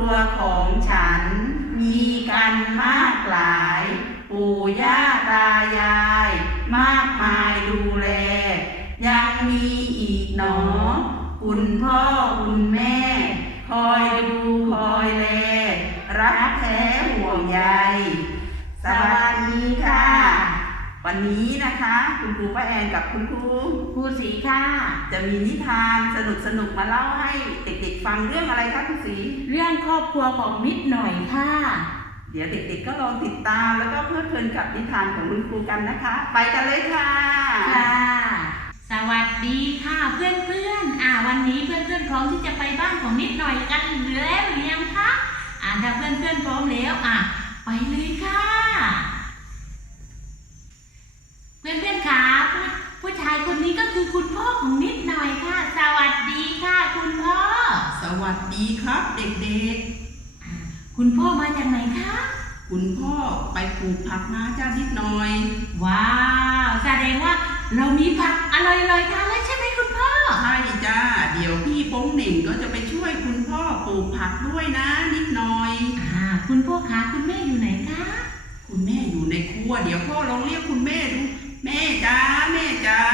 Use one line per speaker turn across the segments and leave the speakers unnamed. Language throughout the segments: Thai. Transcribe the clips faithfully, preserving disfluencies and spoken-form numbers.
วของฉันมีกันมากหลายปู่ย่าตายายมากมายดูแลยังมีอีกหนอคุณพ่อคุณแม่คอยดูคอยแลรักแท้ห่วงใยสวัสดีค่ะวันนี้นะคะคุณครูป้าแอนกับคุณครู
ครูศรีค่ะ
จะมีนิทานสนุกสนุกมาเล่าให้เด็กๆฟังเรื่องอะไรคะคุณศรี
เรื่องครอบครัวของนิดหน่อยค่ะ
เดี๋ยวเด็กๆก็ลองติดตามแล้วก็เพลิดเพลินกับนิทานของคุณครูกันนะคะไปกันเลยค่ะ
ค่ะสวัสดีค่ะเพื่อนๆอ่าวันนี้เพื่อนๆพร้อมที่จะไปบ้านของนิดหน่อยกันแล้วหรือยังคะอ่าถ้าเพื่อนๆพร้อมแล้วอ่ะไปเลยค่ะเพื่อนๆค่ะผู้ผู้ชายคนนี้ก็คือคุณพ่อของนิดหน่อยค่ะสวัสดีค่ะคุณพ่อ
สวัสดีครับเด็ก
ๆคุณพ่อมาจากไหนคะ
คุณพ่อไปปลูกผักมาจ้านิดหน่อย
ว้าวแสดงว่าเรามีผักอร่อยๆทานแล้วใช่ไหมคุณพ่อ
ใช่จ้าเดี๋ยวพี่โป้งเหน่งก็จะไปช่วยคุณพ่อปลูกผักด้วยนะนิดหน่อย
อ่าคุณพ่อคะคุณแม่อยู่ไหนคะ
คุณแม่อยู่ในครัวเดี๋ยวพ่อลองเรียกคุณแม่ดูแม่จ้าแม่จ้า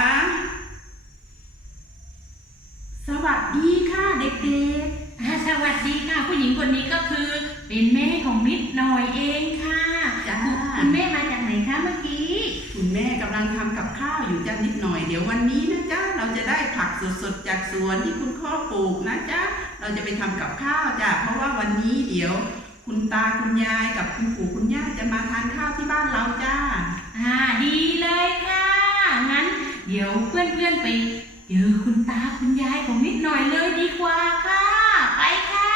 สวัสดีค่ะเด็ก
ๆสวัสดีค่ะผู้หญิงคนนี้ก็คือเป็นแม่ของนิดหน่อยเองค่ะ
จ้า
คุณแม่มาจากไหนคะเมื่อกี้
คุณแม่กำลังทำกับข้าวอยู่จ้านิดหน่อยเดี๋ยววันนี้นะจ้าเราจะได้ผักสดๆจากสวนที่คุณพ่อปลูกนะจ้าเราจะไปทำกับข้าวจ้าเพราะว่าวันนี้เดี๋ยวคุณตาคุณยายกับคุณปู่คุณย่าจะมาทานข้าวที่บ้านเราจ้า
อ่าดีเลยค่ะงั้นเดี๋ยวเพื่อนๆไปเจอคุณตาคุณยายของนิดหน่อยเลยดีกว่าค่ะไปค่ะ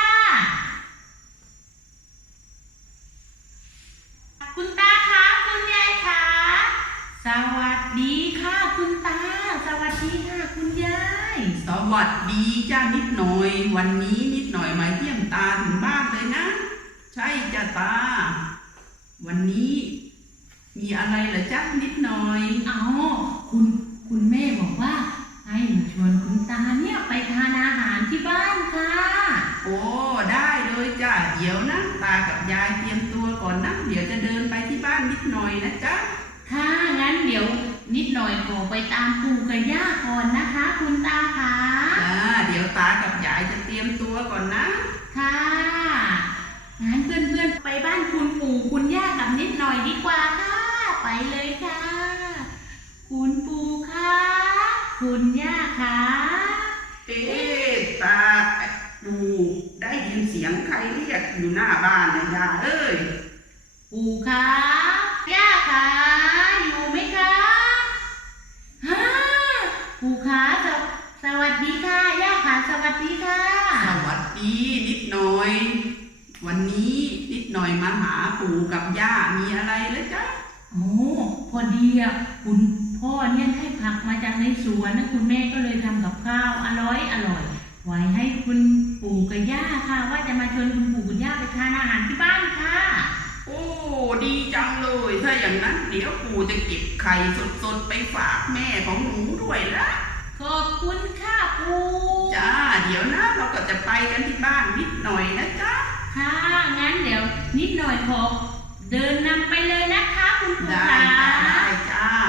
คุณตาคะคุณยายคะสวัสดีค่ะคุณตาสวัสดีค่ะคุณยาย
สวัสดีจ้านิดหน่อยวันนี้นิดหน่อยมาเยี่ยมตาถึงบ้านเลยนะใช่จ้าตาวันนี้มีอะไรเหรอจ้านิดหน่อย
เอาคุณคุณแม่บอกว่าให้มาชวนคุณตาเนี่ยไปทานอาหารที่บ้านค่ะ
โอ้ได้เลยจ้าเดี๋ยวนะตากับยายเตรียมตัวก่อนนะเดี๋ยวจะเดินไปที่บ้านนิดหน่อยนะจ๊ะ
ค่ะงั้นเดี๋ยวนิดหน่อยขอไปตามปู่กับย่าก่อนนะคะคุณตาค่ะ
จ้าเดี๋ยวตากับยายจะเตรียมตัวก่อนนะ
ค่ะงั้นเพื่อนๆไปบ้านคุณปู่คุณย่ากับนิดหน่อยดีกว่าค่ะไปเลยค่ะคุณปู่ค่ะคุณย่าค่ะ
เอ๊ะตาดูได้ยินเสียงใครเรียกอยู่หน้าบ้านนะย่าเอ้ย
ปู่ค่ะย่าค่ะอยู่ไหมคะฮะปู่ค่ะสสวัสดีค่ะย่าค่ะสวัสดีค่ะ
สวัสดีนิดหน่อยวันนี้นิดหน่อยมาหาปู่กับย่ามีอะไรเหรอจ๊ะ
โอ้พอดีอ่ะคุณพ่อเนี่ยให้ผักมาจากในสวนนะคุณแม่ก็เลยทำกับข้าวอร่อยอร่อยไว้ให้คุณปู่กับย่าค่ะว่าจะมาชวนคุณปู่คุณย่าไปทานอาหารที่บ้านค่ะ
โอ้ดีจังเลยถ้าอย่างนั้นเดี๋ยวปู่จะเก็บไข่สดๆไปฝากแม่ของหนูด้วยละ
ขอบคุณค่ะปู่
จ้าเดี๋ยวนะเราก็จะไปกันที่บ้านนิดหน่อยนะจ๊ะ
ค่ะงั้นเดี๋ยวนิดหน่อยขอเดินนำไปเลยนะคะคุณปู่
ค่ะได้จ้าได้จ้า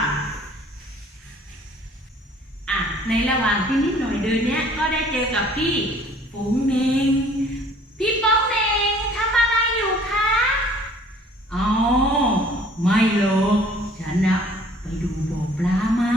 อ่ะในระหว่างที่นิดหน่อยเดินเนี้ยก็ได้เจอกับพี่โป้งเหน่งพี่โป้งเหน่งทำอะไรอยู่คะอ๋อไม่หรอกฉันนะไปดูบ่อปลามา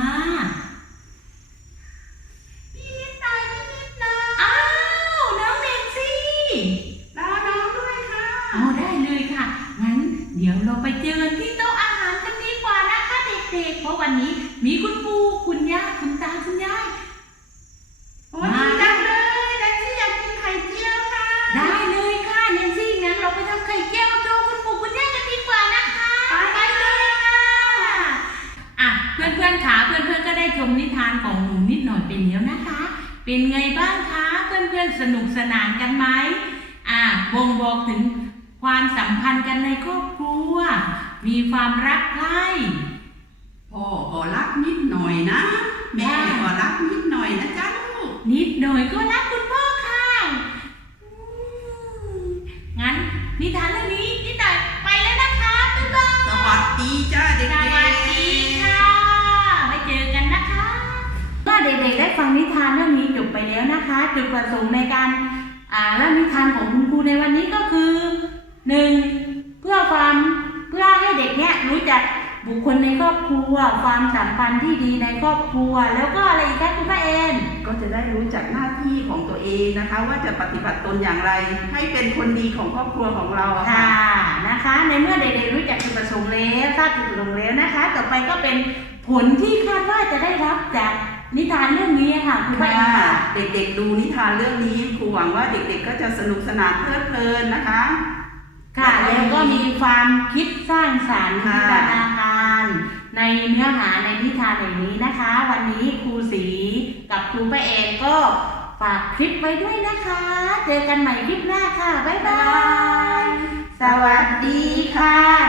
พี่นิดหน่อยพี่นิดหน่อยอ้าวน้องเด็กสิ
รอน้องด้วยค่ะ
เอาได้เลยค่ะงั้นเดี๋ยวเราไปเจอกันที่โต๊ะอาหารกันดีกว่านะคะเด็กๆเพราะวันนี้มีคุณปู่คุณย่าคุณตาคุณยาย
มาจังเลยแนนซี่อยากกินไข่เจียวค่ะ
ได้เลยค่ะแนนซี่งั้นเราไปทำไข่เจียวโชว์คุณปู่คุณย่ากันดีกว่านะคะไปเลยค่ะอ่ะเพื่อนๆขาเพื่อนๆก็ได้ชมนิทานของหนูนิดหน่อยไปแล้วนะคะเป็นไงบ้างคะเพื่อนๆสนุกสนานกันไหมอ่ะบ่งบอกถึงความสัมพันธ์กันในครอบครัวมีความรักใคร่
พ่อก็รักนิดหน่อยนะแม่ก็รักนิดหน่อยนะจ๊ะลูก
นิดหน่อยก็รักคุณพ่อค่ะงั้นนิทานเรื่องนี้นิดหน่อยไปแล้วนะคะบ๊ายบาย
สวัสดีจ้าเด็ก
ส
ๆ
วัสดีค่ะไว้เจอกันนะคะเมื่อเด็กๆได้ฟังนิทานเรื่องนี้จบไปแล้วนะคะจุดประสงค์ในการอ่านเรื่องนิทานของคุณครูในวันนี้ก็คือหนึ่งเพื่อความเพื่อให้เด็กเนี้ยรู้จักบุคคลในครอบครัวความสัมพันธ์ที่ดีในครอบครัวแล้วก็อะไรอีกคะคุณป้าเอ็น
ก็จะได้รู้จักหน้าที่ของตัวเองนะคะ ว่าจะปฏิบัติตนอย่างไร ให้เป็นคนดีของครอบครัวของเราอะค่ะ
ค่ะนะคะ ในเมื่อเด็กๆรู้จักจุดประสงค์แล้วทราบจุดประสงค์แล้วนะคะ ต่อไปก็เป็นผลที่คาดว่าจะได้รับจากนิทานเรื่องนี้ค่ะคุณป้าเอ็น
ค่ะ
ค่ะ
เด็กๆดูนิทานเรื่องนี้ครูหวังว่าเด็กๆก็จะสนุกสนานเพลิดเพลินนะคะ
ค่ะแล้วก็มีความคิดสร้างสรรค์จิ
ค่ะ
นตนาการในเนื้อหาในนิทานอย่างนี้นะคะ วันนี้ครูศรีกับครูป้าเอ็นก็ฝากคลิปไว้ด้วยนะคะ เจอกันใหม่คลิปหน้าค่ะบ๊ายบาย สวัสดีค่ะ